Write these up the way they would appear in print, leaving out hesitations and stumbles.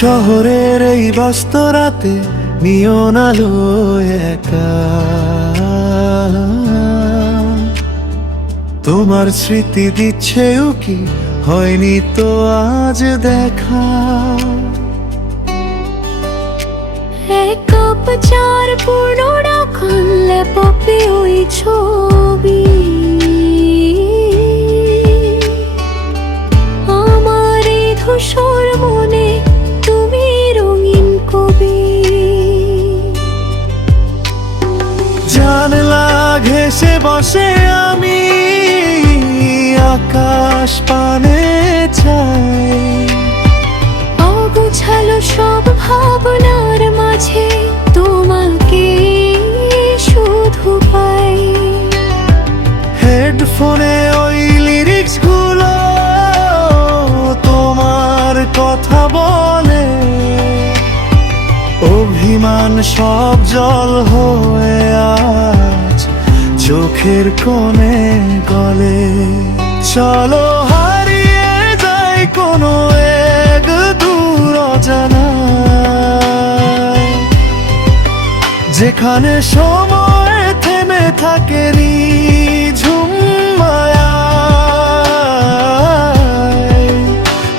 শহরের এই ব্যস্ত রাতে নিয়ন আলোয় একা তোমার স্মৃতি দিচ্ছে উকি, হয়নি তো আজ দেখা। এক কাপ চার পূর্ণ রাখান ল্যাপটপে ওই ছবি, আমার এই ধূসর মনে তুমি রঙিন কবি। জানলা ঘেঁষে বসে আমি আকাশ পানে চাই, অগোছালো সব ভাবনার মাঝে তোমাকে শুধু পাই। হেডফোনে ওই লিরিক্স গুলো তোমার কথা বলে, অভিমান সব জল হয়ে আজ চোখের কোণে গলে। চলো হারিয়ে যাই কোনো এক দূর অজানায়, যেখানে সময় থেমে থাকে নিঝুম মায়ায়।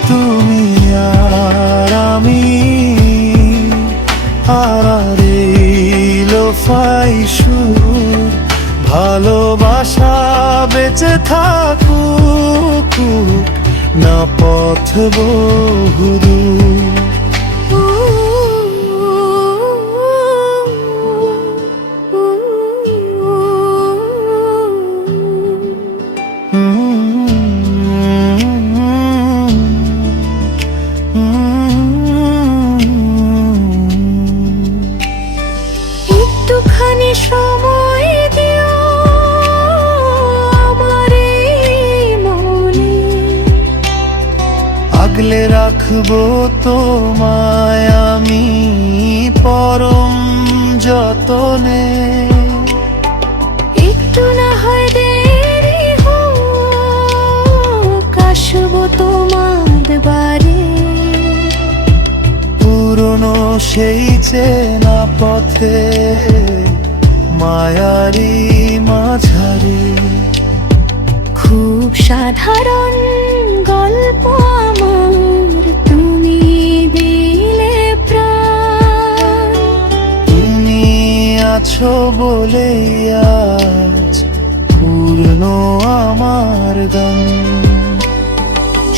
তুমি আর আমি আর এই লোফাই সুর, ভালোবাসা বেঁচে থাকুক না পথ বহুদূর। একটুখানি সময় দিও আমার এই মনে, আগলে রাখবো তোমায় আমি পরম যতনে। একটু না হয় দেরি হোক, আসবো তোমার বাড়ি। পুরনো সেই চেনা পথে মায়ারি মাঝারি, খুব সাধারণ গল্প আমার তুমি দিলে প্রাণ। তুমি আছো বলেই আজ পূর্ণ আমার গান।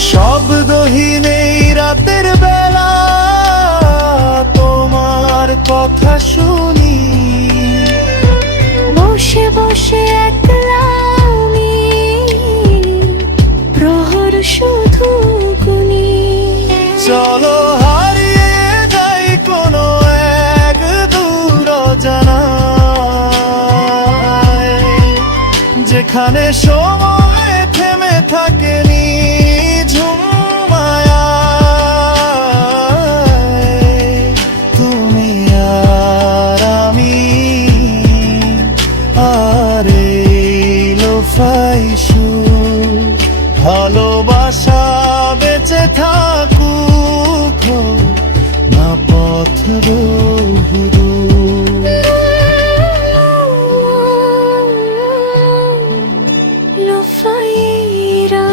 শব্দহীন এই রাতের বেলা তোমার কথা শুনি, বসে বসে একলা আমি প্রহর শুধু গুনি। চলো হারিয়ে যাই কোনো এক দূর অজানায়, যেখানে সময় থেমে থাকে নিঝুম মায়ায়। তুমি আর আমি আর এই লোফাই সুর, ভালোবাসা বেঁচে থাকুক না পথ বহুদূর। লোফাইরা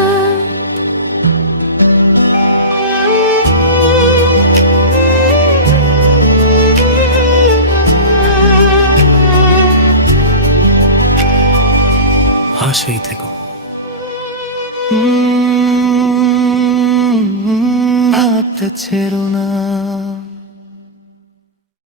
ভাষাই থেকো। ভাবতে ছেড়ো না।